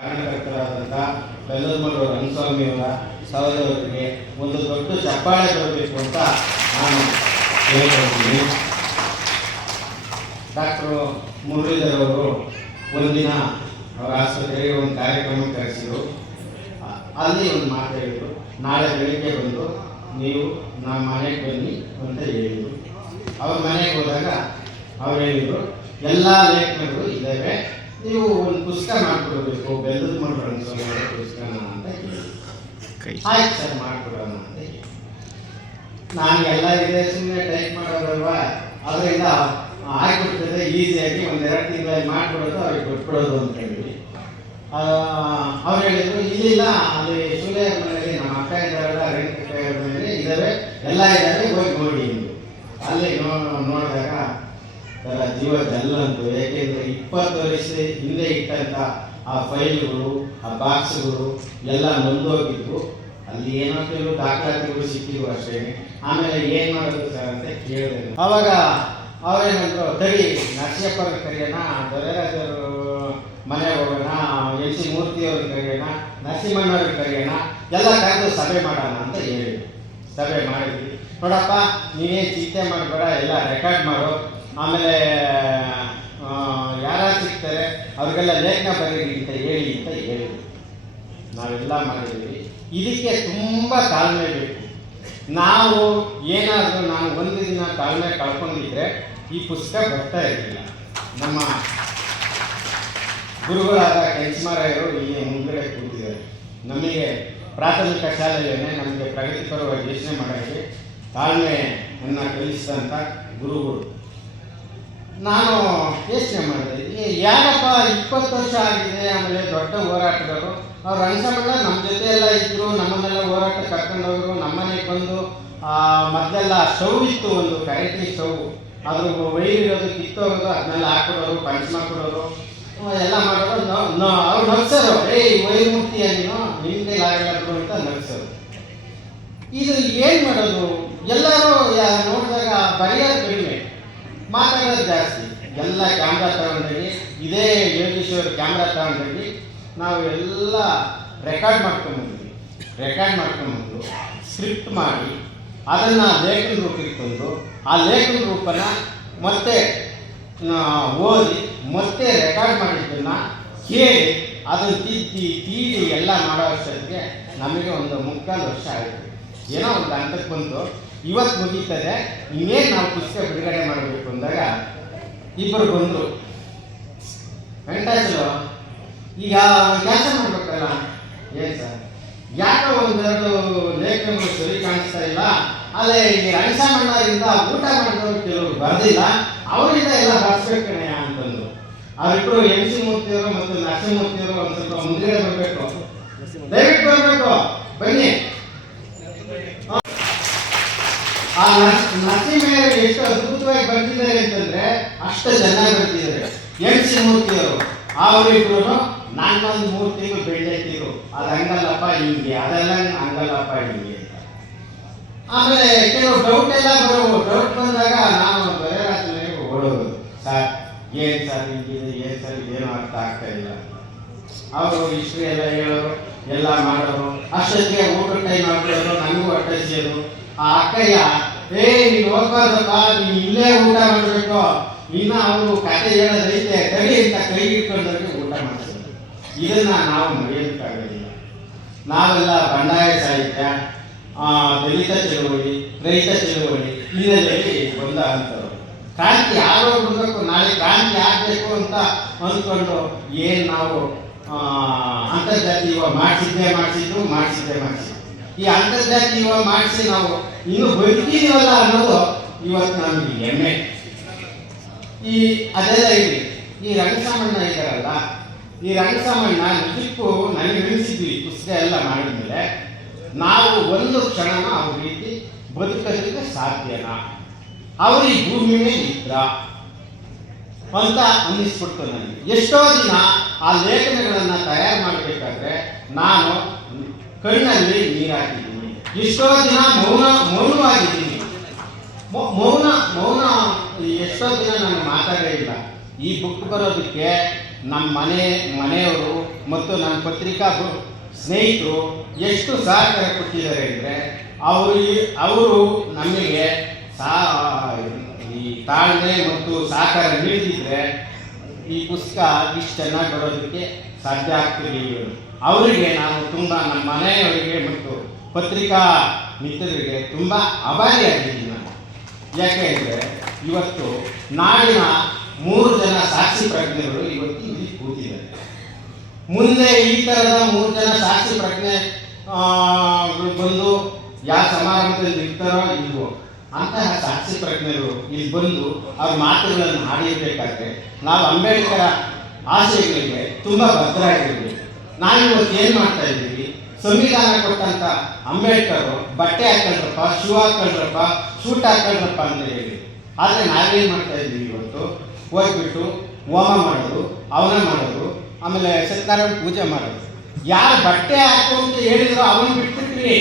ಕಾರಣಕರ್ತರಾದಂಥ ಬೆಲ್ಲದಮೂರು ರಂಗಸ್ವಾಮಿಯವರ ಸಹೋದರರಿಗೆ ಒಂದು ದೊಡ್ಡ ಚಪ್ಪಾಳೆ ಕೊಡಬೇಕು ಅಂತ ನಾನು ಹೇಳ್ಕೊಳ್ತೀನಿ ಡಾಕ್ಟ್ರು ಮುರಳೀಧರ್ ಅವರು ಒಂದಿನ ಅವರ ಆಸ್ಪತ್ರೆಗೆ ಒಂದು ಕಾರ್ಯಕ್ರಮ ಕರೆಸಿದರು. ಅಲ್ಲಿ ಒಂದು ಮಾತು ಹೇಳಿದರು. ನಾಳೆ ಬೆಳಿಗ್ಗೆ ಬಂದು ನೀವು ನಮ್ಮ ಮನೆಗೆ ಬನ್ನಿ ಅಂತ ಹೇಳಿದರು. ಅವ್ರ ಮನೆಗೆ ಹೋದಾಗ ಅವ್ರು ಹೇಳಿದರು, ಎಲ್ಲ ಲೇಖನಗಳು ಇದ್ದಾವೆ ನೀವು ಒಂದು ಪುಸ್ತಕ ಮಾಡ್ಕೊಡ್ಬೇಕು ಬೆಲ್ಲದ ಅವರ ಪುಸ್ತಕನ ಅಂತ ಆಯ್ತು ಸರ್ ಮಾಡಿಕೊಡೋಣ ಅಂತ ನಾನು ಎಲ್ಲ ಇದೆ ಸುಮ್ಮನೆ ಟೈಪ್ ಮಾಡೋದಲ್ವಾ ಅದರಿಂದ ಆಗ್ಬಿಡ್ತದೆ ಈಸಿಯಾಗಿ ಒಂದು ಎರಡು ತಿಂಗಳಲ್ಲಿ ಮಾಡಿಕೊಡೋದು ಅವ್ರಿಗೆ ಕೊಟ್ಬಿಡೋದು ಅಂತ ಹೇಳಿ. ಅವ್ರು ಹೇಳಿದ್ರು ಇಲ್ಲಿಲ್ಲ ಅಲ್ಲಿ ಸುಳ್ಯ ಮನೆಯಲ್ಲಿ ನಮ್ಮ ಅಕ್ಕ ಇದ್ದಾರಲ್ಲ ರೇಣುಕ ಮನೆಯಲ್ಲಿ ಇದ್ದಾವೆ ಎಲ್ಲ ಇದ್ದಾರೆ ಹೋಗಿ ನೋಡಿ ಅಲ್ಲಿ ನೋಡಿದಾಗ ತರ ಜೀವ ಜಲ್ಲಂತು ಏಕೆಂದರೆ ಇಪ್ಪತ್ತು ವರ್ಷ ಹಿಂದೆ ಇಟ್ಟಂಥ ಆ ಫೈಲ್ಗಳು, ಆ ಬಾಕ್ಸ್ಗಳು ಎಲ್ಲ ನೊಂದೋಗಿದ್ದು ಅಲ್ಲಿ ಏನೋ ಕೆಲವು ದಾಖಲಾತಿಗಳು ಸಿಕ್ಕಿದ್ವು ಅಷ್ಟೇ. ಆಮೇಲೆ ಏನು ಮಾಡೋದು ಸರ್ ಅಂತ ಕೇಳಿದೆ. ಅವಾಗ ಅವ್ರೇನಂದ್ರು ಕರಿ ನರಸಿಯಪ್ಪರ ಕರಿಯೋಣ ದೊರೆರಾಜರು ಮನೆ ಹೋಗೋಣ ಎಲ್ ಸಿ ಮೂರ್ತಿಯವ್ರ ಕರೆಯೋಣ ನರಸಿಂಹಣ್ಣವ್ರಿಗೆ ಕರೆಯೋಣ ಎಲ್ಲ ಕರೆದು ಸಭೆ ಮಾಡೋಣ ಅಂತ ಹೇಳಿದ್ರು. ಸಭೆ ಮಾಡಿದ್ವಿ. ನೋಡಪ್ಪ ನೀನೇ ಚಿಂತೆ ಮಾಡಬೇಡ, ಎಲ್ಲ ರೆಕಾರ್ಡ್ ಮಾಡು. ಆಮೇಲೆ ಯಾರು ಸಿಗ್ತಾರೆ, ಅವ್ರಿಗೆಲ್ಲ ಲೇಖನ ಬರೀರಿ ಅಂತ ಹೇಳಿ ಅಂತ ಹೇಳಿದ್ರು. ನಾವೆಲ್ಲ ಮಾಡಿದ್ದೀವಿ. ಇದಕ್ಕೆ ತುಂಬ ತಾಳ್ಮೆ ಬೇಕು. ನಾವು ಏನಾದರೂ ನಾನು ಒಂದು ದಿನ ತಾಳ್ಮೆ ಕಳ್ಕೊಂಡಿದ್ರೆ ಈ ಪುಸ್ತಕ ಬರ್ತಾ ಇರಲಿಲ್ಲ. ನಮ್ಮ ಗುರುಗಳಾದ ಕೆಂಚಮಾರಾಯರು ಇಲ್ಲಿ ಮುಂದೆ ಕೂತಿದ್ದಾರೆ. ನಮಗೆ ಪ್ರಾಥಮಿಕ ಶಾಲೆಯನ್ನೇ ನಮಗೆ ಪ್ರಗತಿಪರವಾಗಿ ಯೋಚನೆ ಮಾಡೋಕ್ಕೆ ತಾಳ್ಮೆಯನ್ನು ಕಲಿಸಿದಂಥ ಗುರುಗಳು. ನಾನು ಯೋಚನೆ ಮಾಡಿದೆ. ಯಾರಪ್ಪ ಇಪ್ಪತ್ತು ವರ್ಷ ಆಗಿದೆ ಆಮೇಲೆ ದೊಡ್ಡ ಹೋರಾಟಗಾರರು. ಅವ್ರು ರಂಗಸಮಣ್ಣ ನಮ್ಮ ಜೊತೆ ಎಲ್ಲ ಇದ್ದರು ನಮ್ಮನ್ನೆಲ್ಲ ಹೋರಾಟ ಕರ್ಕೊಂಡವರು ನಮ್ಮನೆಗೆ ಬಂದು ಮೊದಲೆಲ್ಲ ಸ್ಟವ್ ಇತ್ತು ಒಂದು ಕರೆಂಟಿ ಸ್ಟವ್ ಅದ್ರ ವೈರ್ ಇರೋದು ಕಿತ್ತೋಗೋದು ಅದನ್ನೆಲ್ಲ ಹಾಕೊಡೋರು ಪಂಚಮ ಕೊಡೋರು ಎಲ್ಲ ಮಾಡೋದು ಅವ್ರು ನಗ್ಸೋರು. ಏಯ್ ವೈರ್ ಮುಟ್ತೀಯ ನೀನು? ಆಗಲ್ಲ ಬಿಡು ಅಂತ ನಗ್ಸೋರು. ಇದು ಏನು ಮಾಡೋದು? ಎಲ್ಲರೂ ನೋಡಿದಾಗ ಬರೆಯೋದು ಕಡಿಮೆ. ಮಾತಾಡೋದು ಜಾಸ್ತಿ. ಎಲ್ಲ ಕ್ಯಾಮ್ರಾ ತಗೊಂಡೋಗಿ ಇದೇ ಯೋಗೇಶ್ವರ್ ಕ್ಯಾಮ್ರಾ ತಗೊಂಡೋಗಿ ನಾವು ಎಲ್ಲ ರೆಕಾರ್ಡ್ ಮಾಡ್ಕೊಂಡ್ಬಂದ್ವಿ ರೆಕಾರ್ಡ್ ಮಾಡ್ಕೊಂಡ್ಬಂದು ಸ್ಕ್ರಿಪ್ಟ್ ಮಾಡಿ ಅದನ್ನು ಲೇಖನ ರೂಪಕ್ಕೆ ತಂದು ಆ ಲೇಖನ ರೂಪನ ಮತ್ತೆ ಓದಿ ಮತ್ತೆ ರೆಕಾರ್ಡ್ ಮಾಡಿದ್ದನ್ನು ಕೇಳಿ ಅದನ್ನು ತಿದ್ದಿ ತೀಡಿ ಎಲ್ಲ ಮಾಡೋ ಅಷ್ಟೊತ್ತಿಗೆ ನಮಗೆ ಒಂದು ಮುಕ್ಕಾಲು ವರ್ಷ ಆಯಿತು. ಏನೋ ಒಂದು ಹಂತಕ್ಕೆ ಬಂತು. ಇವತ್ತು ಮುಗೀತದೆ, ಇನ್ನೇನು ನಾವು ಪುಸ್ತಕ ಬಿಡುಗಡೆ ಮಾಡಬೇಕು ಅಂದಾಗ ಇಬ್ಬರು ಬಂದರು. ವೆಂಕಟಾಚಲು, ಈಗ ಕೆಲಸ ಮಾಡಬೇಕಲ್ಲ? ಏನು ಸರ್? ಯಾಕೋ ಒಂದೆರಡು ಲೇಖನಗಳು ಸರಿ ಕಾಣಿಸ್ತಾ ಇಲ್ಲ. ಅಲ್ಲೇ ಈ ರಂಗಸಾಮಣ್ಣರಿಂದ ಊಟ ಮಾಡಿದವರು ಕೆಲವರು ಬರೆದಿಲ್ಲ. ಅವರಿಂದ ಎಲ್ಲ ಬರ್ಸ್ಬೇಕು ಕಣಯ್ಯ ಅಂತಂದು ಅವರಿಬ್ಬರು ಎಂ ಸಿ ಮೂರ್ತಿಯವರು ಮತ್ತು ನರಸಿಂಹಮೂರ್ತಿಯವರು ಒಂದು ಸ್ವಲ್ಪ ಮುಂದೆ ಬರಬೇಕು. ದಯವಿಟ್ಟು ಬರಬೇಕು. ಬನ್ನಿ. ಆ ನರಸ್- ಮೇಲೆ ಎಷ್ಟು ಅದ್ಭುತವಾಗಿ ಬರ್ತಿದ್ದಾರೆ ಅಂತಂದ್ರೆ ಅಷ್ಟು ಚೆನ್ನಾಗಿ ಬರ್ತಿದ್ದಾರೆ. ಎಂ ಸಿ ಮೂರ್ತಿಯವರು. ಅವರಿಬ್ರು ನಾನೊಂದು ಮೂರು ತಿಂಗಳು ಬೆಳೆದಿರು ಅದು ಹಂಗಲ್ಲಪ್ಪ ಹಿಂಗೆ, ಅದೆಲ್ಲ ಹಂಗಲ್ಲಪ್ಪ ಹಿಂಗೆ ಅಂತ. ಆಮೇಲೆ ಕೆಲವು ಡೌಟ್ ಎಲ್ಲ ಬರೋವು. ಡೌಟ್ ಬಂದಾಗ ನಾವು ಬರೆಯರಾಜನಿಗೆ ಓಡೋದು. ಸರ್, ಏನ್ ಸರ್ ಹಿಂಗಿದೆ? ಏನ್ ಸರ್ ಏನು ಅರ್ಥ ಆಗ್ತಾ ಇಲ್ಲ. ಅವರು ಹಿಸ್ಟ್ರಿ ಎಲ್ಲ ಹೇಳೋರು, ಎಲ್ಲ ಮಾಡೋರು. ಅಷ್ಟೊತ್ತಿಗೆ ಊಟ ಟೈಮ್ ಆಗ್ಬಿಡೋರು ನನಗೂ ಅಟ್ಟಸಿಯೋದು ಆ ಅಕ್ಕಯ್ಯ ಏ ನೀನು ಹೋಗ್ಬಾರ್ದಪ್ಪ ನೀನು ಇಲ್ಲೇ ಊಟ ಮಾಡಬೇಕು. ನೀನು ಅವರು ಕತೆ ಹೇಳೋದೈತೆ ಕೈ ಅಂತ ಕೈ ಊಟ ಮಾಡಿಸಿದ್ರು ಇದನ್ನ ನಾವು ಮರೆಯೋದಕ್ಕಾಗೋದಿಲ್ಲ ನಾವೆಲ್ಲ ಬಂಡಾಯ ಸಾಹಿತ್ಯ ದಲಿತ ಚಳುವಳಿ, ರೈತ ಚಳುವಳಿ ಇದರಲ್ಲಿ ಬಂದ ಅಂತವ್ರು ಕ್ರಾಂತಿ ಯಾರೋ ಬರಬೇಕು ನಾಳೆ ಕ್ರಾಂತಿ ಆಗಬೇಕು ಅಂತ ಅಂದ್ಕೊಂಡು ಏನು ನಾವು ಅಂತರ್ಜಾತೀಯ ಮಾಡಿಸಿದ್ದೆ ಮಾಡಿಸಿದ್ರು ಮಾಡಿಸಿದ್ದೇ ಮಾಡಿಸಿದ್ರು ಈ ಅಂತರ್ಜಾತಿ ಯುವ ಮಾಡಿಸಿ ನಾವು ಇನ್ನು ಬದುಕಿದೀವಲ್ಲ ಅನ್ನೋದು ಇವತ್ತು ನಮಗೆ ಹೆಮ್ಮೆ. ಈ ಅದೆಲ್ಲ ಇರಲಿ ಈ ರಂಗಸಾಮಣ್ಣ ಇದ್ದಾರಲ್ಲ ಈ ರಂಗಸಾಮಣ್ಣ ನಿಜಕ್ಕೂ ನನಗೆ ನಿಲ್ಲಿಸಿದ್ವಿ ಪುಸ್ತಕ ಎಲ್ಲ ಮಾಡಿದ್ಮೇಲೆ. ನಾವು ಒಂದು ಕ್ಷಣನ ಅವ್ರ ರೀತಿ ಬದುಕೋದಕ್ಕೆ ಸಾಧ್ಯನಾ? ಅವರು ಈ ಭೂಮಿನೇ ಇದ್ರ. ಅಂತ ಅನ್ನಿಸ್ಬಿಡ್ತು ನನಗೆ. ಎಷ್ಟೋ ದಿನ ಆ ಲೇಖನಗಳನ್ನು ತಯಾರು ಮಾಡಬೇಕಾದ್ರೆ ನಾನು ಕಣ್ಣಲ್ಲಿ ನೀರಾಕಿದ್ದೀನಿ ಎಷ್ಟೋ ದಿನ ಮೌನ, ಮೌನವಾಗಿದ್ದೀನಿ. ಮೌನ ಮೌನ ಎಷ್ಟೋ ದಿನ ನಾನು ಮಾತಾಡೇ ಇಲ್ಲ ಈ ಬುಕ್ ಬರೋದಕ್ಕೆ ನಮ್ಮ ಮನೆ, ಮನೆಯವರು ಮತ್ತು ನನ್ನ ಪತ್ರಿಕಾ ಸ್ನೇಹಿತರು ಎಷ್ಟು ಸಹಕಾರ ಕೊಟ್ಟಿದ್ದಾರೆ ಅಂದರೆ ಅವರು ಅವರು ನಮಗೆ ಸಾ, ಈ ತಾಳ್ಮೆ ಮತ್ತು ಸಹಕಾರ ನೀಡಿದ್ರೆ ಈ ಪುಸ್ತಕ ಇಷ್ಟು ಚೆನ್ನಾಗಿ ಬರೋದಕ್ಕೆ ಸಾಧ್ಯ ಆಗ್ತಿರಲಿಲ್ಲ. ಅವರಿಗೆ ನಾವು ತುಂಬ ನಮ್ಮ ಮನೆಯವರಿಗೆ ಮತ್ತು ಪತ್ರಿಕಾ ಮಿತ್ರರಿಗೆ ತುಂಬ ಆಭಾರಿಯಾಗಿದ್ದೀನಿ ನಾನು ಯಾಕೆ ಅಂದರೆ ಇವತ್ತು ನಾಡಿನ ಮೂರು ಜನ ಸಾಕ್ಷಿ ಪ್ರಜ್ಞೆಗಳು ಇವತ್ತು ಇಲ್ಲಿ ಕೂತಿದ್ದಾರೆ. ಮುಂದೆ ಈ ಥರದ ಮೂರು ಜನ ಸಾಕ್ಷಿ ಪ್ರಜ್ಞೆ ಬಂದು ಯಾವ ಸಮಾರಂಭದಲ್ಲಿ ಇರ್ತಾರೋ ಇಲ್ವೋ, ಅಂತಹ ಸಾಕ್ಷಿ ಪ್ರಜ್ಞೆಗಳು ಇಲ್ಲಿ ಬಂದು ಅವ್ರ ಮಾತುಗಳನ್ನು ಆಡಿರಬೇಕಾದ್ರೆ ನಾವು ಅಂಬೇಡ್ಕರ ಆಶಯಗಳಿಗೆ ತುಂಬ ಭದ್ರಾಗಿರ್ಬೇಕು. ನಾವು ಇವತ್ತು ಏನು ಮಾಡ್ತಾ ಇದ್ದೀವಿ? ಸಂವಿಧಾನ ಕೊಟ್ಟಂತ ಅಂಬೇಡ್ಕರ್ ಬಟ್ಟೆ ಹಾಕೊಂಡ್ರಪ್ಪ ಶೂ ಹಾಕೊಂಡ್ರಪ್ಪ ಶೂಟ್ ಹಾಕೊಂಡ್ರಪ್ಪ ಅಂತ ಹೇಳಿ. ಆದರೆ ನಾವೇನ್ ಮಾಡ್ತಾ ಇದ್ದೀವಿ ಇವತ್ತು? ಹೋಗ್ಬಿಟ್ಟು ಹೋಮ ಮಾಡೋದು, ಅವನ ಮಾಡೋದು, ಆಮೇಲೆ ಸತ್ಯನಾರಾಯಣ ಪೂಜೆ ಮಾಡೋದು. ಯಾರು ಬಟ್ಟೆ ಹಾಕು ಅಂತ ಹೇಳಿದ್ರು ಅವನು ಬಿಟ್ಬಿಟ್ರಿ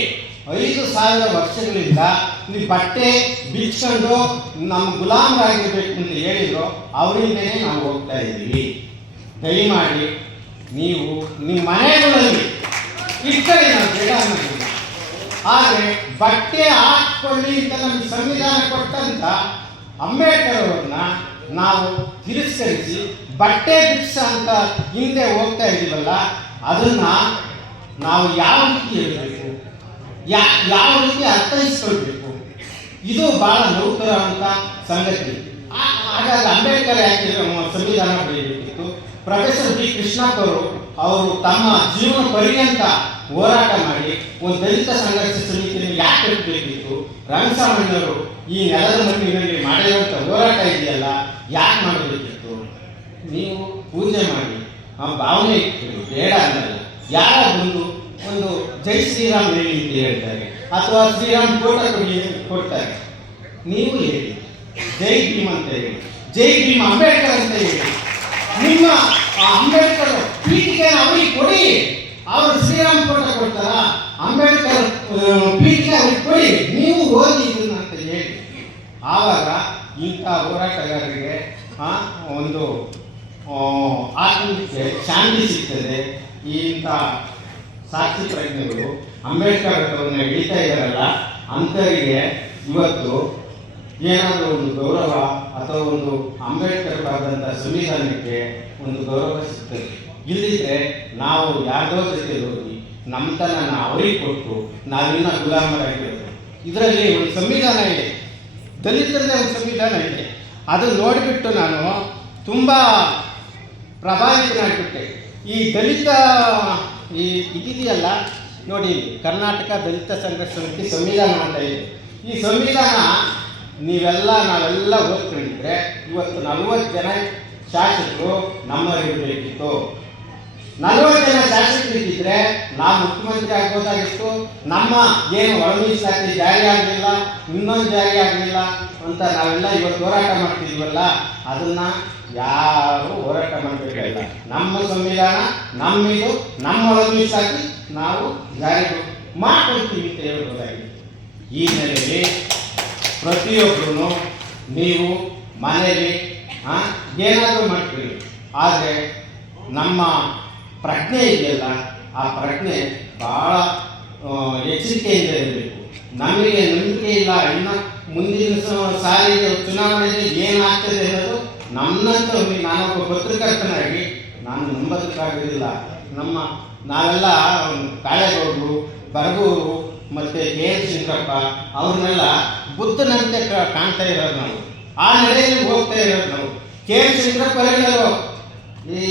ಐದು ಸಾವಿರ ವರ್ಷಗಳಿಂದ ನೀವು ಬಟ್ಟೆ ಬಿಚ್ಕೊಂಡು ನಮ್ಮ ಗುಲಾಮರಾಗಿರ್ಬೇಕು ಅಂತ ಹೇಳಿದ್ರು ಅವರಿಂದನೇ ನಾವು ಹೋಗ್ತಾ ಇದ್ದೀವಿ. ದಯಮಾಡಿ ನೀವು ನಿಮ್ಮ ಮನೆಗಳಲ್ಲಿ ಇಟ್ಟರೆ ನಾನು ಬೇಡ ಆದರೆ ಬಟ್ಟೆ ಹಾಕ್ಕೊಳ್ಳಿ ಅಂತ ನಮಗೆ ಸಂವಿಧಾನ ಕೊಟ್ಟಂತ ಅಂಬೇಡ್ಕರ್ ಅವ್ರನ್ನ ನಾವು ತಿರಸ್ಕರಿಸಿ ಬಟ್ಟೆ ಬಿಕ್ಸ ಅಂತ ಹಿಂದೆ ಹೋಗ್ತಾ ಇದ್ದೀವಲ್ಲ, ಅದನ್ನ ನಾವು ಯಾವ ರೀತಿ ಹೇಳಬೇಕು? ಯಾ, ಯಾವ ರೀತಿ ಅರ್ಥೈಸ್ಕೊಳ್ಬೇಕು? ಇದು ಬಹಳ ನೌಕರ ಅಂತ ಸಂಗತಿ ಹಾಗಾಗಿ ಅಂಬೇಡ್ಕರ್ ಯಾಕೆ ಸಂವಿಧಾನ ಬರೆಯಬೇಕಿತ್ತು ಪ್ರೊಫೆಸರ್ ಬಿ ಕೃಷ್ಣಪ್ಪ ಅವರು ಅವರು ತಮ್ಮ ಜೀವನ ಪರ್ಯಂತ ಹೋರಾಟ ಮಾಡಿ ಒಂದು ದಲಿತ ಸಂಘರ್ಷ ಸಮಿತಿಯನ್ನು ಯಾಕೆ ಬೇಕಿತ್ತು ರಂಗಸಾಮಣ್ಣವರು ಈ ನೆಲದ ಮಣ್ಣಿನಲ್ಲಿ ಮಾಡಿರುವಂಥ ಹೋರಾಟ ಇದೆಯಲ್ಲ, ಯಾಕೆ ಮಾಡಬೇಕಿತ್ತು? ನೀವು ಪೂಜೆ ಮಾಡಿ, ಆ ಭಾವನೆ ಇಟ್ಟು ಬೇಡ ಅನ್ನಲ್ಲ ಯಾರ ಬಂದು ಒಂದು ಜೈ ಶ್ರೀರಾಮ್ ಹೇಳಿ ಅಂತ ಹೇಳ್ತಾರೆ, ಅಥವಾ ಶ್ರೀರಾಮ್ ಕೋಟ ಕೊಡಿ ಕೊಡ್ತಾರೆ. ನೀವು ಹೇಳಿ, ಜೈ ಭೀಮ್ ಅಂತ ಹೇಳಿ, ಜೈ ಭೀಮ್ ಅಂಬೇಡ್ಕರ್ ಅಂತ ಹೇಳಿ, ನಿಮ್ಮ ಅಂಬೇಡ್ಕರ್ ಪೀಠಿಗೆ ಅವರಿಗೆ ಕೊಡಿ. ಅವರು ಶ್ರೀರಾಮ್ ಫೋಟೋ ಕೊಡ್ತಾರ ಅಂಬೇಡ್ಕರ್ ಪೀಠ ಅವ್ರಿಗೆ ಕೊಡಿ, ನೀವು ಹೋಗಿ ಇದನ್ನ ಅಂತ ಹೇಳಿ. ಆವಾಗ ಇಂಥ ಹೋರಾಟಗಾರರಿಗೆ ಒಂದು ಆತ್ಮಕ್ಕೆ ಶಾಂತಿ ಸಿಗ್ತದೆ. ಇಂಥ ಸಾಕ್ಷಿ ಪ್ರಜ್ಞೆಗಳು ಅಂಬೇಡ್ಕರ್ ಅವರನ್ನ ಹಿಡಿತಾ ಇದ್ದಾರಲ್ಲ ಅಂಥವರಿಗೆ ಇವತ್ತು ಏನಾದರೂ ಒಂದು ಗೌರವ ಅಥವಾ ಒಂದು ಅಂಬೇಡ್ಕರ್ ಬರೆದಂಥ ಸಂವಿಧಾನಕ್ಕೆ ಒಂದು ಗೌರವ ಸಿಗ್ತದೆ. ಇಲ್ಲಿದ್ರೆ ನಾವು ಯಾರದೋ ಜೊತೆ ಹೋಗಿ ನಮ್ಮತನ ಅವರಿಗೆ ಕೊಟ್ಟು ನಾವಿನ್ನ ಗುಲಾಮರಾಗಿರೋದು ಇದರಲ್ಲಿ ಒಂದು ಸಂವಿಧಾನ ಇದೆ. ದಲಿತರದೇ ಒಂದು ಸಂವಿಧಾನ ಇದೆ. ಅದು ನೋಡಿಬಿಟ್ಟು ನಾನು ತುಂಬ ಪ್ರಭಾವಿತನಾಗಿಬಿಟ್ಟೆ. ಈ ದಲಿತ, ಈ ಇದೆಯಲ್ಲ ನೋಡಿ, ಕರ್ನಾಟಕ ದಲಿತ ಸಂಘರ್ಷ ಸಂವಿಧಾನ ಅಂತ ಇದೆ. ಈ ಸಂವಿಧಾನ ನೀವೆಲ್ಲ, ನಾವೆಲ್ಲ ಓದ್ಕೊಂಡಿದ್ರೆ ಇವತ್ತು ನಲವತ್ತು ಜನ ಶಾಸಕರು ನಮ್ಮವರಿರಬೇಕಿತ್ತು. ನಲವತ್ತು ಜನ ಶಾಸಕರಿದ್ದಿದ್ರೆ ನಾವು ಮುಖ್ಯಮಂತ್ರಿ ಆಗ್ಬೋದಾಗಿತ್ತು. ನಮ್ಮ ಏನು ಒಳಮೀಸಲಾತಿ ಜಾರಿ ಆಗಲಿಲ್ಲ, ಇನ್ನೊಂದು ಜಾರಿ ಆಗಲಿಲ್ಲ ಅಂತ ನಾವೆಲ್ಲ ಇವತ್ತು ಹೋರಾಟ ಮಾಡ್ತಿದ್ವಲ್ಲ, ಅದನ್ನ ಯಾರು ಹೋರಾಟ ಮಾಡಬೇಕಾಗಿಲ್ಲ ನಮ್ಮ ಸಂವಿಧಾನ, ನಮ್ಮಿದು, ನಮ್ಮ ಒಳಮೀಸಲಾತಿ ನಾವು ಜಾರಿ ಮಾಡ್ಕೊಳ್ತೀವಿ ಅಂತ ಹೇಳ್ಬೋದಾಗಿದೆ. ಈ ನೆಲೆಯಲ್ಲಿ ಪ್ರತಿಯೊಬ್ಬರು ನೀವು ಮನೆಯಲ್ಲಿ ಏನಾದರೂ ಮಾಡ್ತೀರಿ ಆದರೆ ನಮ್ಮ ಪ್ರಜ್ಞೆ ಇದೆಯಲ್ಲ, ಆ ಪ್ರಜ್ಞೆ ಭಾಳ ಎಚ್ಚರಿಕೆಯಿಂದ ಇರಬೇಕು. ನಮಗೆ ನಂಬಿಕೆ ಇಲ್ಲ, ಇನ್ನು ಮುಂದಿನ ಸಾರಿಗೆ ಚುನಾವಣೆಯಲ್ಲಿ ಏನಾಗ್ತದೆ ಅನ್ನೋದು ನಮ್ಮಂತ ನಾನೊಬ್ಬ ಪತ್ರಕರ್ತನಾಗಿ ನಾನು ನಂಬೋದಕ್ಕಾಗೋದಿಲ್ಲ. ನಮ್ಮ, ನಾವೆಲ್ಲ ಕಾಳೆಗೌಡರು, ಬರಗೂರು, ಮತ್ತು ಕೆ ಎಸ್ ಶಂಕರಪ್ಪ ಅವ್ರನ್ನೆಲ್ಲ ಬುದ್ಧನಂತೆ ಕಾಣ್ತಾ ಇರೋದು ನಾವು. ಆ ನೆಲೆಯಲ್ಲಿ ಹೋಗ್ತಾ ಇರೋದು ನಾವು. ಕೆ ಎಸ್ ಶಂಕರಪ್ಪ ಹೇಳೋರು ಈ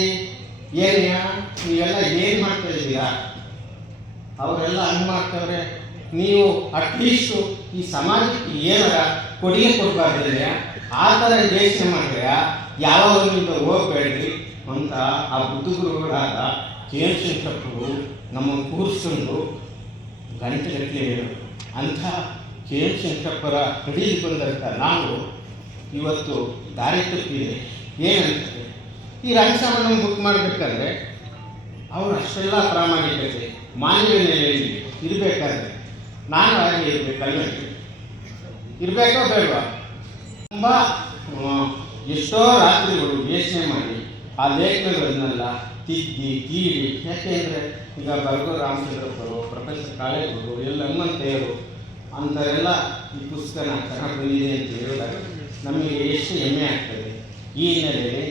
ಏನ್ಯಾ ನೀವೆಲ್ಲ ಏನು ಮಾಡ್ತಾ ಇದ್ದೀರಾ? ಅವರೆಲ್ಲ ಹಂಗೆ ಮಾಡ್ತವ್ರೆ. ನೀವು ಅಟ್ಲೀಸ್ಟು ಈ ಸಮಾಜಕ್ಕೆ ಏನಾರ ಕೊಡುಗೆ ಕೊಡಬಾರ್ದಿಲ್ಲ ಆ ಥರ ಯೋಚನೆ ಮಾಡಿದ್ರೆ ಯಾವಾಗ ಒಂದಿಂದ ಹೋಗ್ಬೇಡ್ರಿ ಅಂತ ಆ ಬುದ್ಧಗುರುಗಳಾದ ಕೆ ಎನ್ ನಮ್ಮ ಕೂರಿಸ್ಕೊಂಡು ಗಂಟೆಗಟ್ಟಲೆ ಹೇಳೋರು ಅಂಥ ಕೆ ಎನ್ ಶಂಕರಪ್ಪರ ಬಂದಂಥ ನಾವು ಇವತ್ತು ದಾರಿ ತಪ್ಪಿದೆ. ಏನಂತಾರೆ ಈ ರಾಜ್ಯ ಬುಕ್ ಮಾಡಬೇಕಾದ್ರೆ ಅವರು ಅಷ್ಟೆಲ್ಲ ಪ್ರಾಮಾಣಿಕತೆ ಮಾನ್ಯ ನೆಲೆಯಲ್ಲಿ ಇರಬೇಕಾದ್ರೆ ನಾನು ಹಾಗೆ ಇರಬೇಕಲ್ಲ? ಇರಬೇಕೋ ಬೇಡವಾ? ತುಂಬ ಎಷ್ಟೋ ರಾತ್ರಿಗಳು ಯೋಚನೆ ಮಾಡಿ, ಆ ಲೇಖನಗಳನ್ನೆಲ್ಲ ತಿದ್ದಿ ತೀಡಿ ಯಾಕೆಂದರೆ ಈಗ ಬರ್ಗೂರು ರಾಮಚಂದ್ರಪ್ಪರು, ಪ್ರೊಫೆಸರ್ ಕಾಳೇಗೌಡರು ಎಲ್ಲ ಹನುಮಂತೆಯವರು ಅಂಥವರೆಲ್ಲ ಈ ಪುಸ್ತಕನ ಚೆನ್ನಾಗಿ ಬಂದಿದೆ ಅಂತ ಹೇಳಿದಾಗ ನಮಗೆ ಎಷ್ಟು ಹೆಮ್ಮೆ ಆಗ್ತದೆ. ಈ ಹಿನ್ನೆಲೆಯಲ್ಲಿ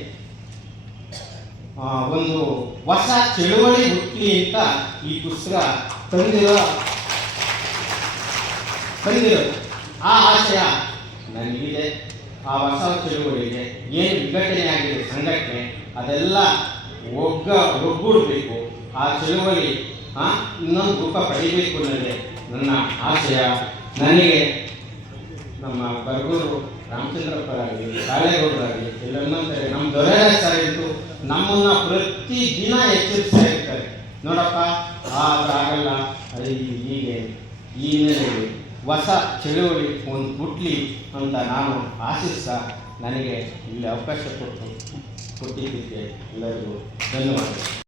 ಒಂದು ಹೊಸ ಚಳುವಳಿ ಹುಟ್ಟಿ ಅಂತ ಈ ಪುಸ್ತಕ ತಂದಿರೋ ತಂದಿರೋದು. ಆ ಆಶಯ ನನಗಿದೆ. ಆ ಹೊಸ ಚಳುವಳಿಗೆ ಏನು ವಿಘಟನೆ ಆಗಿದೆ ಸಂಘಟನೆ, ಅದೆಲ್ಲ ಒಗ್ಗ ಒಗ್ಗೂಡಬೇಕು. ಆ ಚಳುವಳಿ ಇನ್ನೊಂದು ರೂಪ ಪಡಿಬೇಕು ಅನ್ನೋದೇ ನನ್ನ ಆಶಯ. ನನಗೆ ನಮ್ಮ ಬರ್ಗೂರು ರಾಮಚಂದ್ರಪ್ಪರಾಗಲಿ ಕಾಳೇಗೌಡರಾಗಲಿ ಎಲ್ಲೊಂದಂತಾರೆ ನಮ್ಮ ಇದ್ದು ನಮ್ಮನ್ನ ಪ್ರತಿ ದಿನ ಎಚ್ಚರಿಸ್ತಾ ಇರ್ತಾರೆ. ನೋಡಪ್ಪ ಆಗಲ್ಲ. ಅದು ಹೀಗೆ, ಈ ಹಿನ್ನೆಲೆಯಲ್ಲಿ ಹೊಸ ಚಳುವಳಿ ಒಂದು ಹುಟ್ಲಿ ಅಂತ ನಾನು ಆಶಿಸ್ತಾ ನನಗೆ ಇಲ್ಲಿ ಅವಕಾಶ ಕೊಟ್ಟು ಕೊಟ್ಟಿದ್ದಕ್ಕೆ ಎಲ್ಲರಿಗೂ ಧನ್ಯವಾದಗಳು.